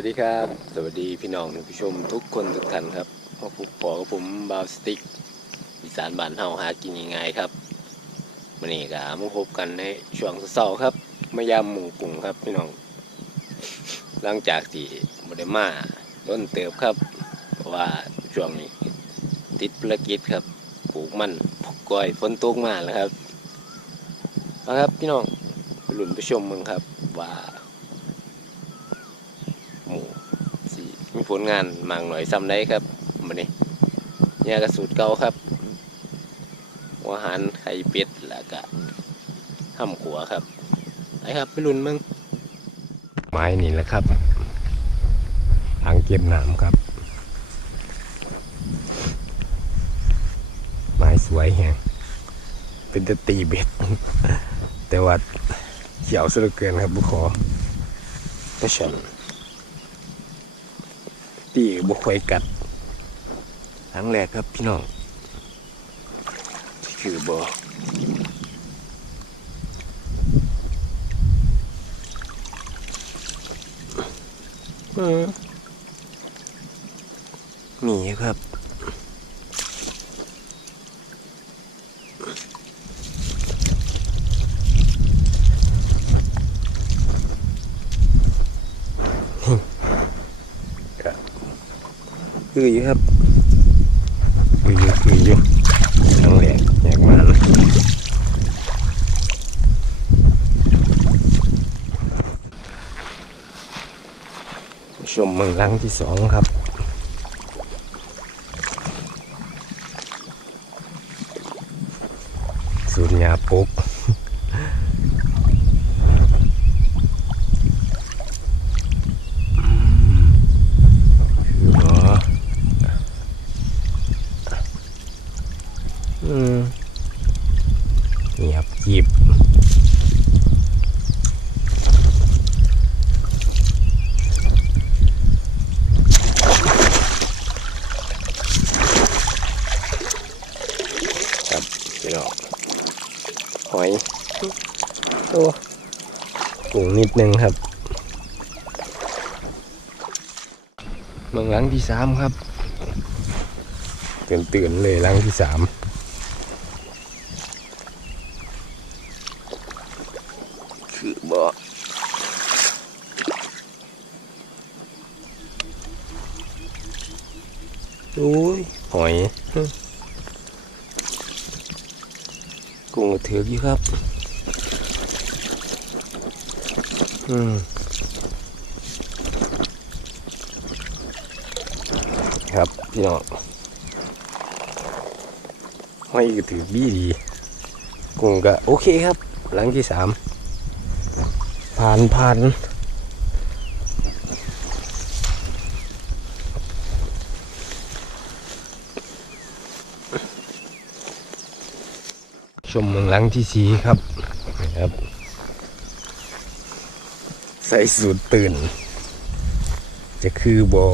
วัสดีครับ สวัสดีพี่น้องผู้ชมทุกคนทุกท่านครับพ่อผมปอกับผมบาวสติกอีสานบ้านเฮาหากินง่ายๆครับวันนี้ก็มาพบกันในช่วงเสาร์ครับมายามหมูกุ้งครับพี่น้อง หลังจากที่บไดมาต้นเติบครับ เพราะว่าช่วงนี้ ติดภารกิจครับปลูกมันปลูกกล้อยฝนตกมาแล้วครับเอาครับพี่น้องไปหลุนไปชมมึงครับว่า หมูสีมี ผลงานมากหน่อยซ้ำได้ครับมันนี้เนี่ยกระสูตรเก่าครับหัวหันไข่เป็ดแล้วก็ห้ำขัวครับไปครับไปรุ่นมึงไม้นี่แหละครับอ่างเก็บน้ำครับ ไม้สวยแฮงเป็นตะตีเบ็ด แต่ว่าเขียวซะเหลือเกินครับบุขอไม่ฉัน ตีบุคอยกัดครั้งแรกครับพี่น้องคือบอมมีครับ คืออยู่ครับคืออยู่คืออยู่ครั้งแรกอยากมาเลยชมเมืองลังที่สองครับสูตรยาปุ๊บคือบ่ อืม นี่ครับจีบครับพี่น้องหอยโอ้กุ้งนิดนึงครับเมืองหลังที่สามครับตื่นตื่นๆเลยหลังที่สาม คือบ่โอ้ยหอยฮึกุ้งกระเถือกอยู่ครับ อืมครับพี่น้องหอยกระเถือกดีดีกุ้งก็โอเคครับ หลังที่สามผ่านผ่านชมเมืองหลังที่สีครับนะครับ ใส่สูตรตื่น จะคือบอ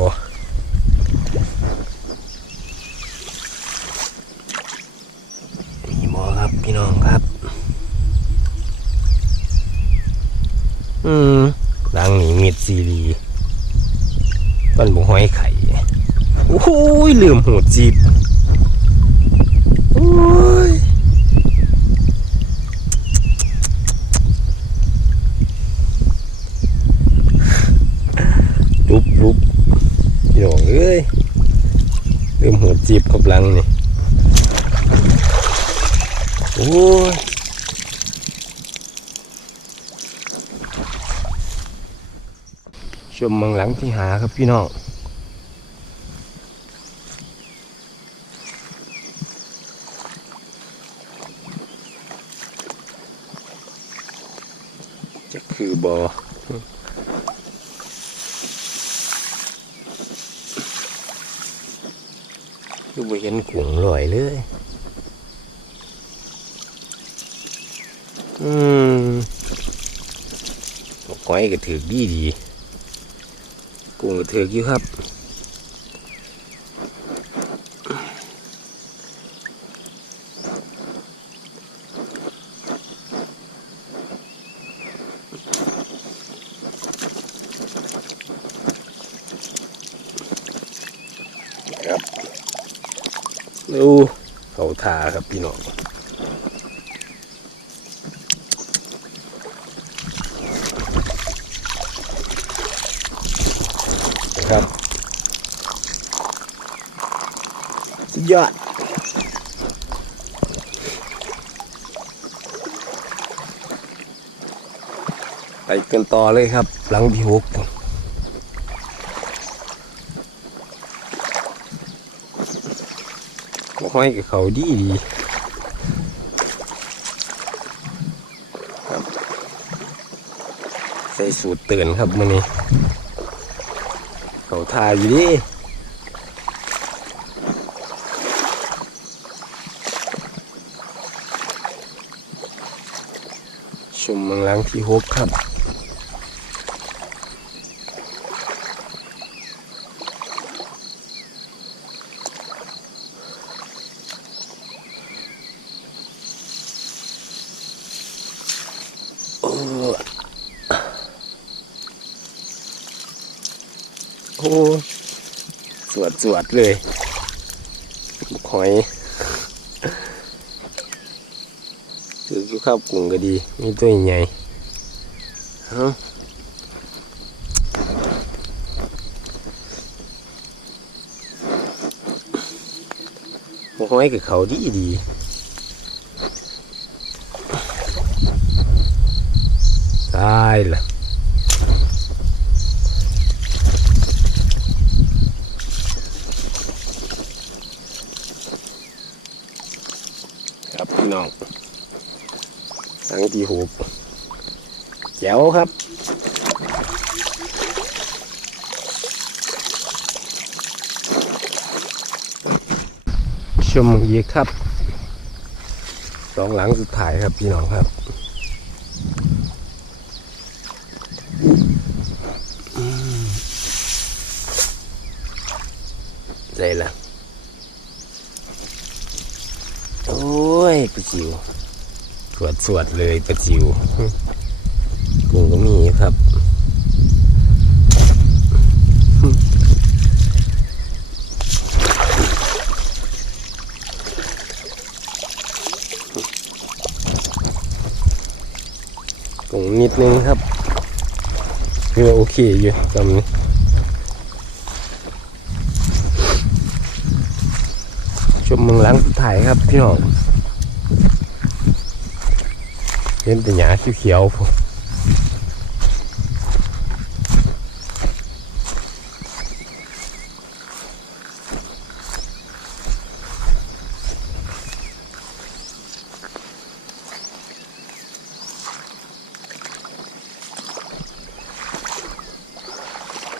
มีบอครับ พี่น้องครับ อืมหลังนี้มีดซีดีต้นบุห้ อยไข่โอ้โหลืมหูจีบโอ้ยลุบลุบพี่น้องเอ้ยลืมหูจีบกับลังนี่โอ้ยชมเมืองหลังที่หาครับพี่น้อง จะคือบอ ดูไปเห็นกุ่งลอยเลยอืมก้อยก็ถือดีดีกุ้งก็ถือกอยู่ครับ ดูเขาทาครับพี่น้องครับสุดยอดไปกันต่อเลยครับ หลังที่หกบอก ห้อยกับเขาดีดีครับ ใส่สูตรเตือนครับมื่อนี้ เขาทาอยู่ดิชมเมืองลังที่หกครับ สวดสวดเลยบุกหอยถืออยู่ข้าวกุ้งก็ดี มีตัวใหญ่ๆเอ้าบุกหอยกับเขาดีดีตายละ ครับพี่น้องทั้งที่หูแจ๋วครับชมยีครับสองหลังสุดท้ายครับพี่น้องครับ ใจละโอ้ยปลา จิวสวดสวดเลยปลาจิวกุ้งก็มีครับ กุ้งนิดนึงครับคือโอเคอยู่ตอนนี้ชมเมืองหลังสุดท้ายครับพี่น้อง เห็นแต่หญ้าเขียวๆผม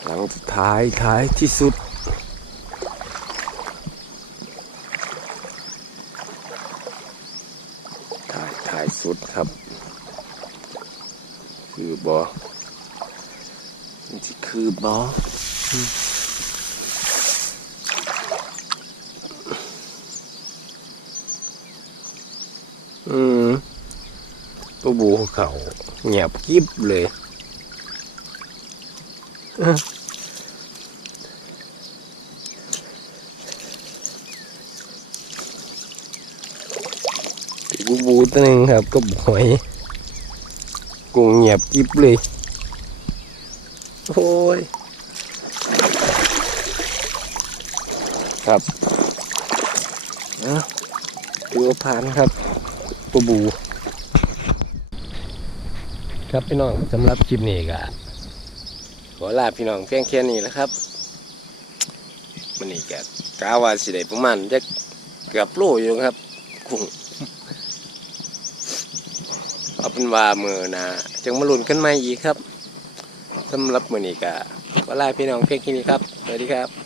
หลังสุดท้ายท้ายที่สุด ถ่ายสุดครับ คือบอนี่คือบออืมตัวบูเขาเงียบกิบเลยะบูบูตัวหนึงครับก็บหอยกุ้งเงียบกิบเลย โอ้ย ครับนะตัวผ่านครับปูบู ครับพี่น้องสำหรับคลิปนี้ก็ขอลาพี่น้องเพียงแค่นี้แล้วครับมันนี่ก็กาวาสิได้ประมาณจะเกือบโลอยู่ครับกุ้ง เอาเป็นว่ามือนะจังมาลุ้นกันใหม่อีกครับสำหรับมือนี้ก็ขอลาพี่น้องเพียงแค่นี้ครับสวัสดีครับ